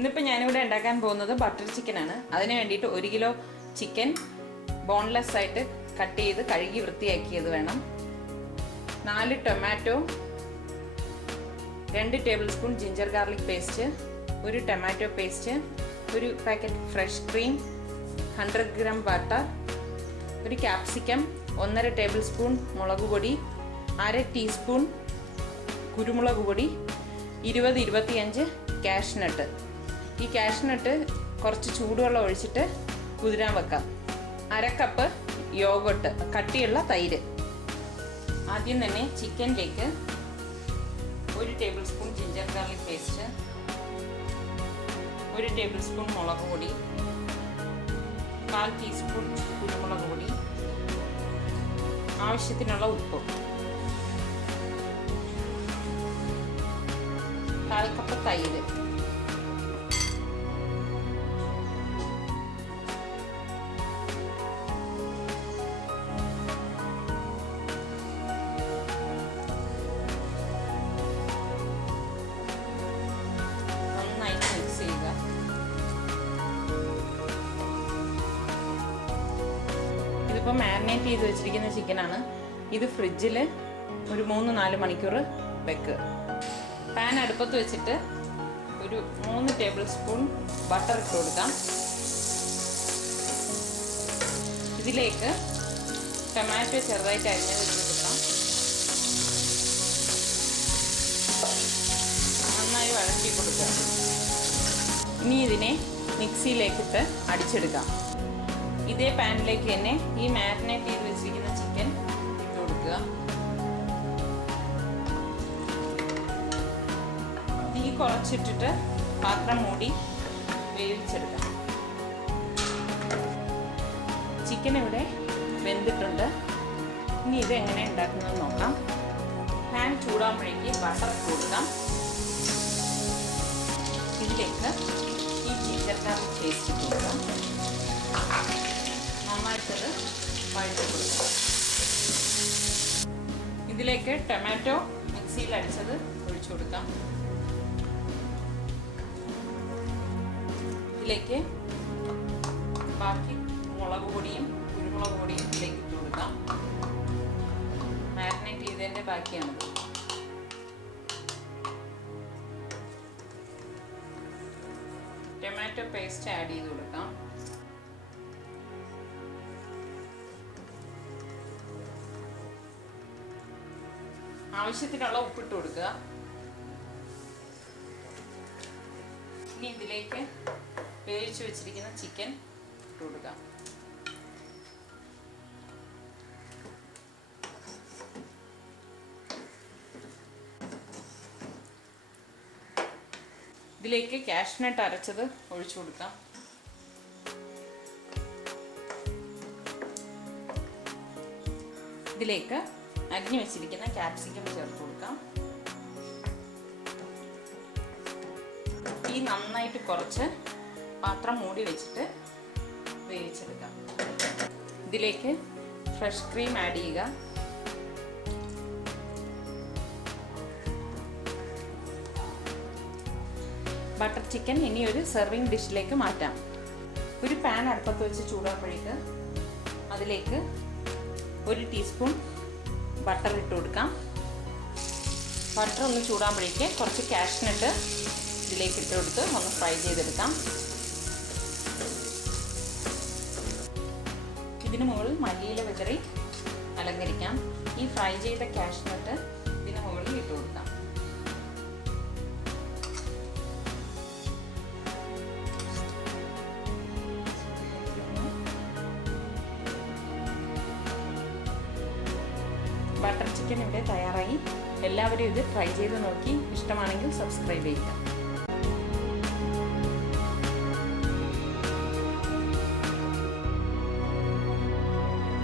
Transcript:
ഇന്നിപ്പോൾ ഞാനിവിടെ ഉണ്ടാക്കാൻ പോകുന്നത് ബട്ടർ ചിക്കനാണ്. അതിന് വേണ്ടിയിട്ട് 1 കിലോ ചിക്കൻ ബോൺലെസ് ആയിട്ട് കട്ട് ചെയ്ത് കഴുകി വൃത്തിയാക്കിയത് വേണം. 4 tomato, 2 table spoon ginger garlic paste, 1 tomato paste, 1 packet fresh cream, 100 gram butter, 1 capsicum, 1.5 table spoon മുളക് പൊടി, 1/2 ടീസ്പൂൺ കുരുമുളക് പൊടി, 20-25 കാഷ്നട്ട്. ഈ കാഷ്നട്ട് കുറച്ച് ചൂടുവെള്ളം ഒഴിച്ചിട്ട് കുതിരാൻ വെക്കാം. 1/2 കപ്പ് യോഗട്ട്, കട്ടിയുള്ള തൈര്. ആദ്യം തന്നെ ചിക്കനിലേക്ക് 1 table spoon ginger garlic paste, 1 table spoon മുളക് പൊടി, 1/4 ടീസ്പൂൺ കുരുമുളക് പൊടി, ആവശ്യത്തിനുള്ള ഉപ്പ്, 1/4 കപ്പ് തൈര്, നന്നായി മിക്സ് ചെയ്യുക. ഇതിപ്പോൾ മാരിനേറ്റ് ചെയ്ത് വെച്ചിരിക്കുന്ന ചിക്കനാണ്. ഇത് ഫ്രിഡ്ജിൽ ഒരു 3-4 മണിക്കൂർ വെക്കുക. പാൻ അടുപ്പത്ത് വെച്ചിട്ട് ഒരു 3 ടേബിൾ സ്പൂൺ ബട്ടർ ഇട്ട് കൊടുക്കാം. ഇതിലേക്ക് ടൊമാറ്റോ ചെറുതായിട്ട് അരിഞ്ഞത് ഇട്ട് കൊടുക്കാം. നന്നായി വഴറ്റി കൊടുക്കുക. ഇനി ഇതിനെ മിക്സിയിലേക്കിട്ട് അടിച്ചെടുക്കാം. ഇതേ പാനിലേക്ക് തന്നെ ഈ മാരിനേറ്റ് ചെയ്ത് വെച്ചിരിക്കുന്ന ചിക്കൻ ഇട്ട് കൊടുക്കുക. തീ കുറച്ചിട്ടിട്ട് പാത്രം മൂടി വേവിച്ചെടുക്കാം. ചിക്കൻ ഇവിടെ വെന്തിട്ടുണ്ട്. ഇനി ഇത് എങ്ങനെ ഉണ്ടാക്കുന്നത് നോക്കാം. പാൻ ചൂടാകുമ്പോഴേക്ക് ബട്ടർ ഇട്ട് കൊടുക്കാം. ഇതിലേക്ക് ഈ ജിഞ്ചർ ഗാർലിക് പേസ്റ്റ് ഇട്ട് കൊടുക്കാം. നന്നായിട്ടത് വഴറ്റി കൊടുക്കാം. ഇതിലേക്ക് ടൊമാറ്റോ മിക്സിയിൽ അടിച്ചത് ഒഴിച്ചു കൊടുക്കാം. ഇതിലേക്ക് ബാക്കി മുളക് പൊടിയും കുരുമുളക് പൊടിയും ഇതിലേക്ക് ഇട്ട് കൊടുക്കാം. മാരിനേറ്റ് ചെയ്തതിൻ്റെ ബാക്കിയാണത്. ടൊമാറ്റോ പേസ്റ്റ് ആഡ് ചെയ്ത് കൊടുക്കാം. ആവശ്യത്തിനുള്ള ഉപ്പിട്ട് കൊടുക്കുക. ഇനി ഇതിലേക്ക് വേവിച്ച് വെച്ചിരിക്കുന്ന ചിക്കൻ ഇട്ട് കൊടുക്കാം. ഇതിലേക്ക് കാഷ്നട്ട് അരച്ചത് ഒഴിച്ചു കൊടുക്കാം. ഇതിലേക്ക് അരിഞ്ഞു വെച്ചിരിക്കുന്ന ക്യാപ്സിക്കം ചേർത്ത് കൊടുക്കാം. തീ നന്നായിട്ട് കുറച്ച് പാത്രം മൂടി വെച്ചിട്ട് വേവിച്ചെടുക്കാം. ഇതിലേക്ക് ഫ്രഷ് ക്രീം ആഡ് ചെയ്യുക. ബട്ടർ ചിക്കൻ ഇനി ഒരു സെർവിങ് ഡിഷിലേക്ക് മാറ്റാം. ഒരു പാൻ അടുപ്പത്ത് വെച്ച് ചൂടാകുമ്പോഴേക്ക് അതിലേക്ക് 1 ടീസ്പൂൺ ബട്ടർ ഇട്ട് കൊടുക്കാം. ബട്ടർ ഒന്ന് ചൂടാകുമ്പോഴേക്ക് കുറച്ച് കാഷ്നട്ട് ഇതിലേക്ക് ഇട്ട് കൊടുത്ത് ഒന്ന് ഫ്രൈ ചെയ്തെടുക്കാം. ഇതിന് മുകളിൽ മല്ലിയില വിതറി അലങ്കരിക്കാം. ഈ ഫ്രൈ ചെയ്ത കാഷ്നട്ട് ഇതിന് മുകളിൽ ഇട്ട് കൊടുക്കാം. ബട്ടർ ചിക്കൻ ഇവിടെ തയ്യാറായി. എല്ലാവരും ഇത് ട്രൈ ചെയ്ത് നോക്കി ഇഷ്ടമാണെങ്കിൽ സബ്സ്ക്രൈബ് ചെയ്യുക.